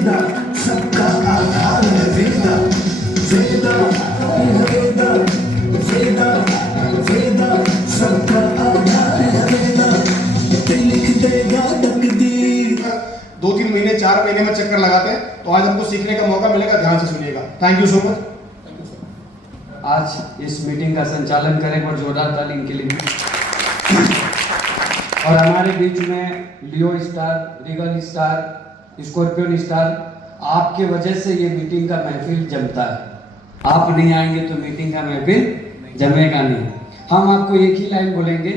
वेदा सबका आधार है वेदा वेदा वेदा वेदा वेदा सबका आधार है वेदा लिख देगा तकदीर। 2-3 महीने 4 महीने में चक्कर लगाते हैं, तो आज हमको सीखने का मौका मिलेगा। ध्यान से सुनिएगा। Thank you so much. आज इस मीटिंग का संचालन करें और जोरदार ताली इनके लिए। और हमारे बीच में Leo star, regal star, scorpion star, आपके वजह से ये मीटिंग का महफिल जमता है। आप नहीं आएंगे तो मीटिंग का महफिल जमेगा नहीं। हम आपको एक ही लाइन बोलेंगे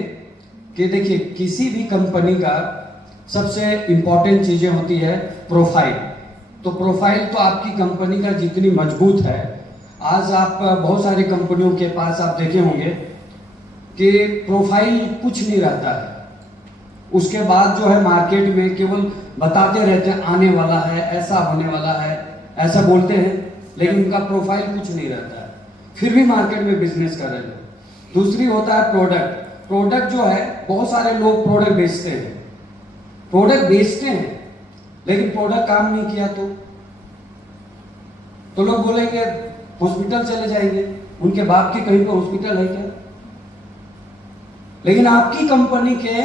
कि देखिए, किसी भी कंपनी का सबसे इम्पोर्टेंट चीजें होती है प्रोफाइल। तो प्रोफाइल तो आपकी कंपनी का जितनी मजबूत है, आज आप बहुत सारी कंपनियों के पास आप देखे होंगे कि प्रोफाइल कुछ नहीं रहता है। उसके बाद जो है मार्केट में केवल बताते रहते हैं आने वाला है, ऐसा होने वाला है, ऐसा बोलते हैं, लेकिन उनका प्रोफाइल कुछ नहीं रहता है, फिर भी मार्केट में बिजनेस कर रहे हैं। दूसरी होता है प्रोडक्ट। प्रोडक्ट जो है, बहुत सारे लोग प्रोडक्ट बेचते हैं, लेकिन प्रोडक्ट काम नहीं किया तो लोग बोलेंगे हॉस्पिटल चले जाएंगे, उनके बाप की कहीं पे हॉस्पिटल है क्या? लेकिन आपकी कंपनी के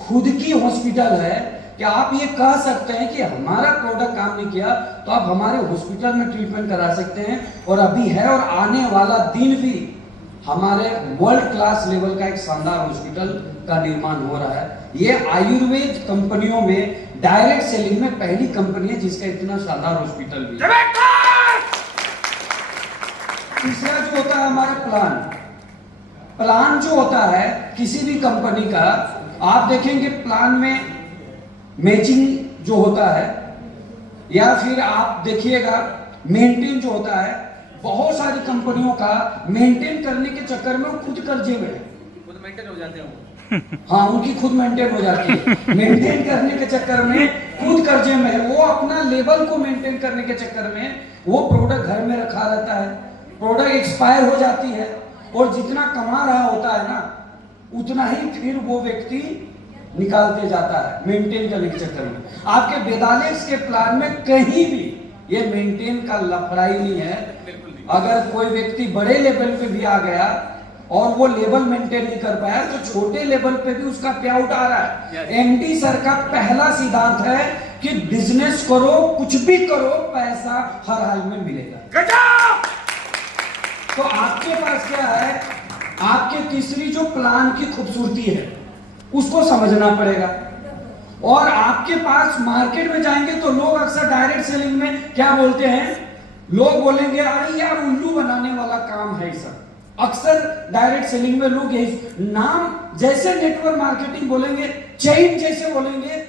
खुद की हॉस्पिटल है कि आप ये कह सकते हैं कि हमारा प्रोडक्ट काम नहीं किया तो आप हमारे हॉस्पिटल में ट्रीटमेंट करा सकते हैं। और अभी है और आने वाला दिन भी हमारे वर्ल्ड क्लास लेवल का एक शानदार हॉस्पिटल का निर्माण हो रहा है। ये आयुर्वेद कंपनियों में डायरेक्ट सेलिंग में पहली कंपनी है जिसका इतना शानदार हॉस्पिटल भी है। तीसरा जो होता है हमारा प्लान जो होता है किसी भी कंपनी का, आप देखेंगे प्लान में मैचिंग जो होता है, या फिर आप देखिएगा मेंटेन जो होता है। बहुत सारी कंपनियों का मेंटेन करने के चक्कर में वो खुद कर्जे में खुद मेंटेन हो जाते हैं। हाँ, उनकी खुद मेंटेन हो जाती है। मेंटेन करने के चक्कर में खुद कर्जे में है। वो अपना लेवल को मेंटेन करने के चक्कर में वो प्रोडक्ट घर में रखा रहता है, प्रोडक्ट एक्सपायर हो जाती है, और जितना कमा रहा होता है ना, उतना ही फिर वो व्यक्ति निकालते जाता है मेंटेन करने के चक्कर में। आपके वेदालेक्स के प्लान में कहीं भी ये मेंटेन का लफड़ा ही नहीं है। अगर कोई व्यक्ति बड़े लेवल पे भी आ गया और वो लेवल मेंटेन नहीं कर पाया, तो छोटे लेवल पे भी उसका पे आउट आ रहा है। एमडी सर का पहला सिद्धांत है कि बिजनेस करो, कुछ भी करो, पैसा हर हाल में मिलेगा। तो आपके पास क्या है, आपके तीसरी जो प्लान की खूबसूरती है उसको समझना पड़ेगा। और आपके पास मार्केट में जाएंगे तो लोग अक्सर डायरेक्ट सेलिंग में क्या बोलते हैं, लोग बोलेंगे अरे यार उल्लू बनाने वाला काम है सर। अक्सर डायरेक्ट सेलिंग में लोग यही नाम जैसे नेटवर्क मार्केटिंग बोलेंगे, चेन जैसे बोलेंगे,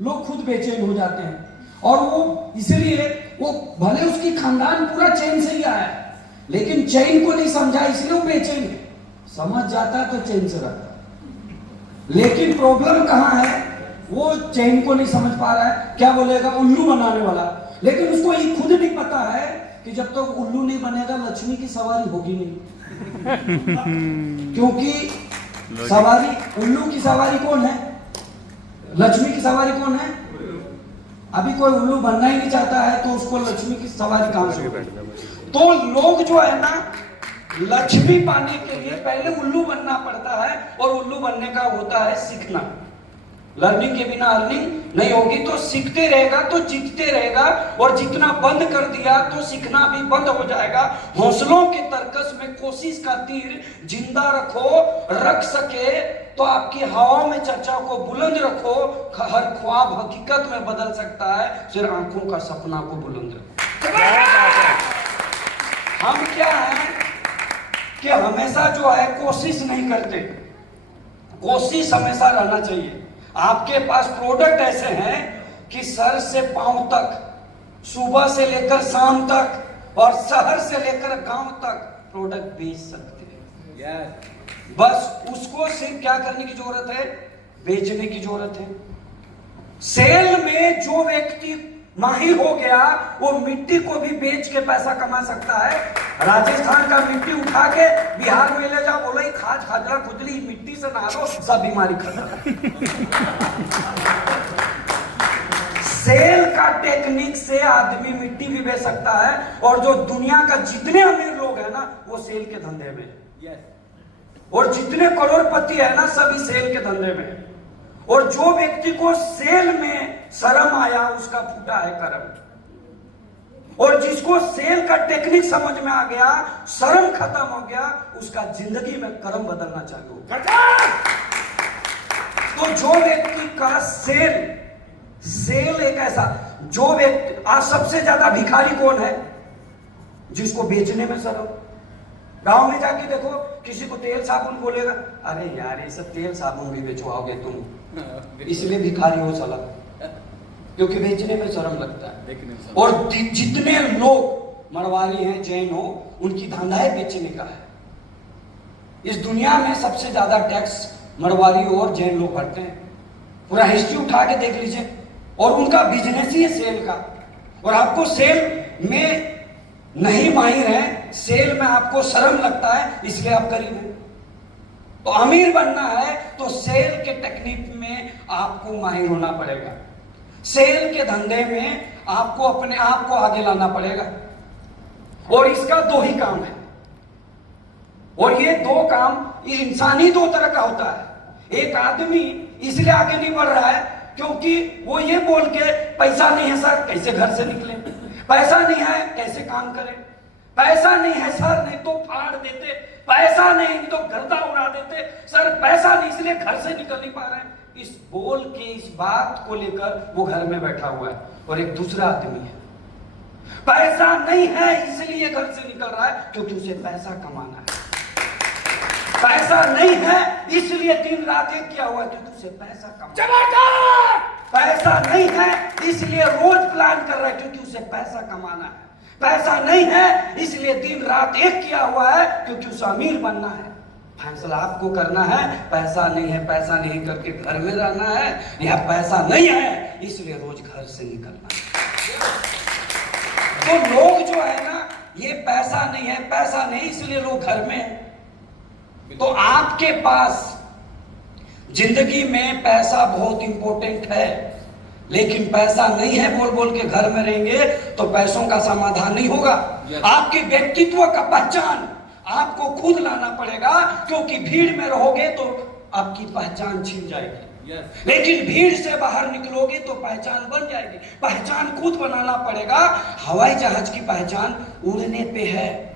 लोग खुद बेचैन हो जाते हैं। और वो इसलिए वो भले उसकी खानदान पूरा चेन से ही आया है, लेकिन चेन को नहीं समझा, इसलिए वो बेचैन है। समझ जाता है तो चेन से रहता है। लेकिन प्रॉब्लम कहां है, वो चेन को नहीं समझ पा रहा है, क्या बोलेगा उल्लू बनाने वाला। लेकिन उसको ये खुद भी पता है कि जब तक तो उल्लू नहीं बनेगा लक्ष्मी की सवारी होगी नहीं। क्योंकि सवारी, उल्लू की सवारी कौन है, लक्ष्मी की सवारी कौन है। अभी कोई उल्लू बनना ही नहीं चाहता है तो उसको लक्ष्मी की सवारी कहां से होगी। तो लोग जो है ना, लक्ष्मी पाने के लिए पहले उल्लू बनना पड़ता है, और उल्लू बनने का होता है सीखना। लर्निंग के बिना अर्निंग नहीं होगी। तो सीखते रहेगा तो जीतते रहेगा, और जितना बंद कर दिया तो सीखना भी बंद हो जाएगा। हौसलों के तर्कस में कोशिश का तीर जिंदा रखो, रख सके तो आपकी हवा में चर्चा को बुलंद रखो। हर ख्वाब हकीकत में बदल सकता है, सिर्फ आंखों का सपना को बुलंद रखो। हम क्या है कि हमेशा जो है कोशिश नहीं करते, कोशिश हमेशा रहना चाहिए। आपके पास प्रोडक्ट ऐसे हैं कि सर से पांव तक, सुबह से लेकर शाम तक, और शहर से लेकर गांव तक प्रोडक्ट बेच सकते हैं। बस उसको सिर्फ क्या करने की जरूरत है, बेचने की जरूरत है। सेल में जो व्यक्ति माहिर हो गया, वो मिट्टी को भी बेच के पैसा कमा सकता है। राजस्थान का मिट्टी उठा के बिहार में ले जाओ, बोलो खाज खाजरा खुजली मिट्टी से नहा लो, सब बीमारी खत्म। सेल का टेक्निक से आदमी मिट्टी भी बेच सकता है, और जो दुनिया का जितने अमीर लोग हैं ना वो सेल के धंधे में हैं। और जितने करोड़पति है ना सभी सेल के धंधे में हैं। और जो व्यक्ति को सेल में शर्म आया उसका फूटा है कर्म, और जिसको सेल का टेक्निक समझ में आ गया, शर्म खत्म हो गया, उसका जिंदगी में कर्म बदलना चालू हो गया। तो जो व्यक्ति का सेल एक ऐसा, जो व्यक्ति आज सबसे ज्यादा भिखारी कौन है? जिसको बेचने में शर्म। गांव में जाके देखो, किसी को तेल साबुन बोलेगा, अरे यार ये सब तेल साबुन भी बेचवाओगे तुम, इसलिए भिखारी हो साला, क्योंकि बेचने में शर्म लगता है। और जितने लोग मरवारी हैं, जैन हो, उनकी धंधा है बेचने का है। इस दुनिया में सबसे ज्यादा टैक्स मरवारी और जैन लोग भरते हैं। पूरा हिस्ट्री उठा के देख लीजिए, और उनका बिजनेस ही है सेल का। और आपको सेल में नहीं माहिर है, सेल में आपको शर्म लगता है, इसलिए आप गरीब हैं। तो अमीर बनना है तो सेल के टेक्निक में आपको माहिर होना पड़ेगा। सेल के धंधे में आपको अपने आप को आगे लाना पड़ेगा। और इसका दो ही काम है, और ये दो काम, ये इंसानी दो तरह का होता है। एक आदमी इसलिए आगे नहीं बढ़ रहा है क्योंकि वो ये बोल के, पैसा नहीं है सर कैसे घर से निकले, पैसा नहीं है कैसे काम करें, पैसा नहीं है सर नहीं तो फाड़ देते, पैसा नहीं तो गर्दा उड़ा देते, सर पैसा नहीं इसलिए घर से निकल नहीं पा रहे हैं। इस बोल के, इस बात को लेकर वो घर में बैठा हुआ है। और एक दूसरा आदमी है, पैसा नहीं है इसलिए घर से निकल रहा है क्योंकि उसे पैसा कमाना है। पैसा नहीं है इसलिए दिन रात एक किया हुआ क्योंकि उसे पैसा कमाना। पैसा नहीं है इसलिए रोज प्लान कर रहा है क्योंकि उसे पैसा कमाना है। पैसा नहीं है इसलिए दिन रात एक किया हुआ है क्योंकि उसे अमीर बनना है। फैसला आपको करना है, पैसा नहीं है पैसा नहीं करके घर में रहना है, या पैसा नहीं है इसलिए रोज घर से निकलना है। तो लोग जो है ना, ये पैसा नहीं इसलिए लोग घर में है। तो आपके पास जिंदगी में पैसा बहुत इंपॉर्टेंट है, लेकिन पैसा नहीं है बोल बोल के घर में रहेंगे तो पैसों का समाधान नहीं होगा। आपके व्यक्तित्व का पहचान आपको खुद लाना पड़ेगा, क्योंकि भीड़ में रहोगे तो आपकी पहचान छिन जाएगी। लेकिन भीड़ से बाहर निकलोगे तो पहचान बन जाएगी। पहचान खुद बनाना पड़ेगा। हवाई जहाज की पहचान उड़ने पे है।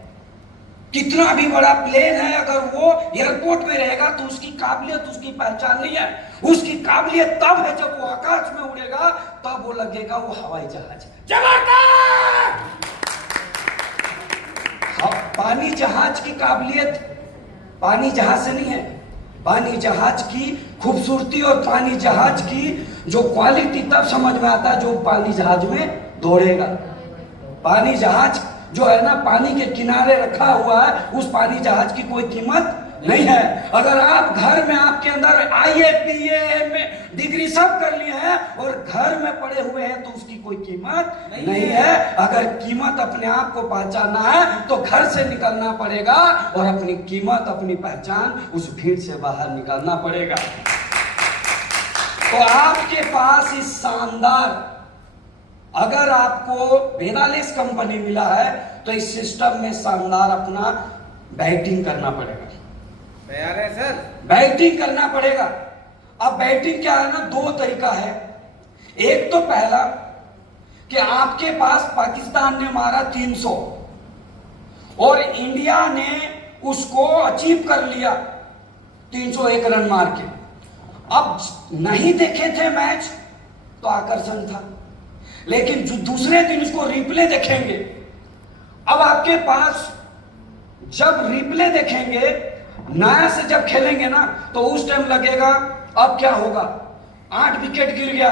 कितना भी बड़ा प्लेन है, अगर वो एयरपोर्ट में रहेगा तो उसकी काबिलियत, उसकी पहचान नहीं है। उसकी काबिलियत तब है जब वो आकाश में उड़ेगा, तब वो लगेगा वो हवाई जहाज है। पानी जहाज की काबिलियत पानी जहाज से नहीं है। पानी जहाज की खूबसूरती और पानी जहाज की जो क्वालिटी तब समझ में आता है जो पानी जहाज में दौड़ेगा। पानी जहाज जो है ना, पानी के किनारे रखा हुआ है, उस पानी जहाज की कोई कीमत नहीं है। अगर आप घर में, आपके अंदर IAA PA में डिग्री सब कर लिए हैं और घर में पड़े हुए हैं तो उसकी कोई कीमत नहीं है। अगर कीमत अपने आप को पहचानना है तो घर से निकलना पड़ेगा और अपनी कीमत, अपनी पहचान उस भीड़ से बाहर निकालना पड़ेगा। तो आपके पास इस शानदार, अगर आपको वेदालेस कंपनी मिला है तो इस सिस्टम में शानदार अपना बैटिंग करना पड़ेगा। तैयार है सर? बैटिंग करना पड़ेगा। अब बैटिंग क्या है ना, दो तरीका है। एक तो पहला कि आपके पास पाकिस्तान ने मारा 300 और इंडिया ने उसको अचीव कर लिया 301 रन मार के। अब नहीं देखे थे मैच तो आकर्षण था, लेकिन जो दूसरे दिन उसको रिप्ले देखेंगे, अब आपके पास जब रिप्ले देखेंगे, नया से जब खेलेंगे ना, तो उस टाइम लगेगा अब क्या होगा। 8 विकेट गिर गया,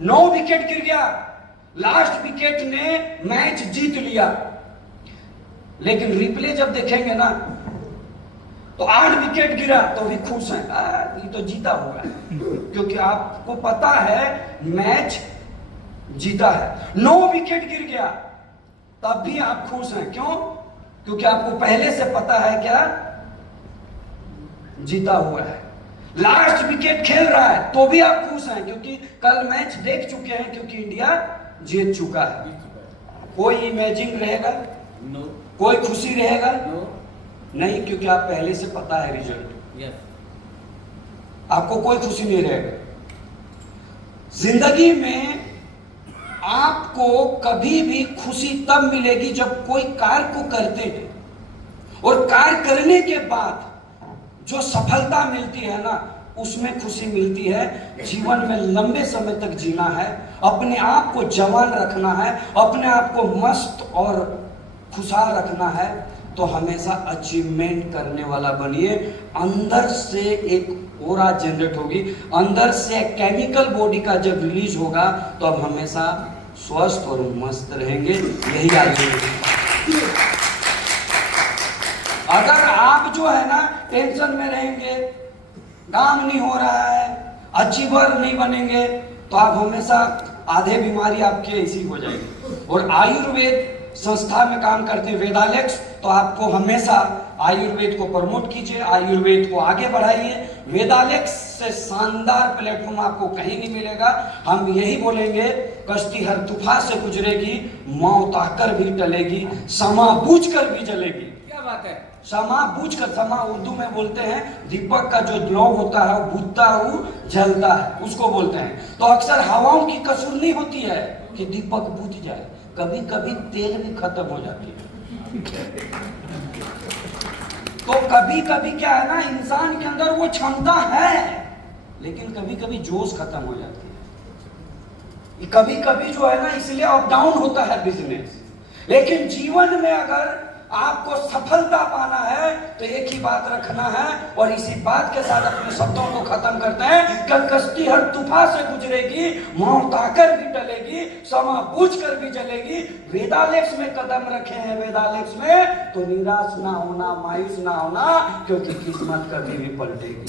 9 विकेट गिर गया, लास्ट विकेट ने मैच जीत लिया। लेकिन रिप्ले जब देखेंगे ना तो 8 विकेट गिरा तो भी खुश हैं, ये तो जीता हुआ है, क्योंकि आपको पता है मैच जीता है। 9 विकेट गिर गया तब भी आप खुश हैं, क्यों? क्योंकि आपको पहले से पता है क्या, जीता हुआ है। लास्ट विकेट खेल रहा है तो भी आप खुश हैं, क्योंकि कल मैच देख चुके हैं, क्योंकि इंडिया जीत चुका है। कोई इमेजिंग रहेगा? नो। कोई खुशी रहेगा? नो। नहीं, क्योंकि आप पहले से पता है रिजल्ट। यस। आपको कोई खुशी नहीं रहेगा। जिंदगी में आपको कभी भी खुशी तब मिलेगी जब कोई कार्य को करते हैं और कार्य करने के बाद जो सफलता मिलती है ना, उसमें खुशी मिलती है। जीवन में लंबे समय तक जीना है, अपने आप को जवान रखना है, अपने आप को मस्त और खुशहाल रखना है, तो हमेशा अचीवमेंट करने वाला बनिए। अंदर से एक ओरा जनरेट होगी, अंदर से केमिकल बॉडी का जब रिलीज होगा तो अब हमेशा स्वस्थ और मस्त रहेंगे। यही आगे अगर आप जो है ना टेंशन में रहेंगे, काम नहीं हो रहा है, अचीवर नहीं बनेंगे, तो आप हमेशा आधे बीमारी आपके ऐसी हो जाएगी। और आयुर्वेद संस्था में काम करते हैं वेदालेक्स, तो आपको हमेशा आयुर्वेद को प्रमोट कीजिए, आयुर्वेद को आगे बढ़ाइए। वेदालेक्स से शानदार प्लेटफॉर्म आपको कहीं नहीं मिलेगा। हम यही बोलेंगे, कश्ती हर तूफान से गुजरेगी, मौत आकर भी टलेगी, समा बूझ कर भी जलेगी। क्या बात है? समा बूझ कर, समा उर्दू में बोलते हैं दीपक का जो ग्लो होता है वो बुझता है, जलता है, उसको बोलते हैं। तो अक्सर हवाओं की कसूर नहीं होती है कि दीपक बुझ जाए, कभी कभी तेल भी खत्म हो जाती है। तो कभी कभी क्या है ना, इंसान के अंदर वो क्षमता है, लेकिन कभी कभी जोश खत्म हो जाती है। कभी कभी जो है ना, इसलिए अप डाउन होता है बिजनेस। लेकिन जीवन में अगर आपको सफलता पाना है तो एक ही बात रखना है, और इसी बात के साथ अपने शब्दों को खत्म करते हैं। कल कश्ती हर तूफान से गुजरेगी, मौत आकर भी टलेगी, समा बूझ कर भी जलेगी। वेदालेक्स में कदम रखे हैं, वेदालेक्स में, तो निराश ना होना, मायूस ना होना, क्योंकि किस्मत कभी भी पलटेगी।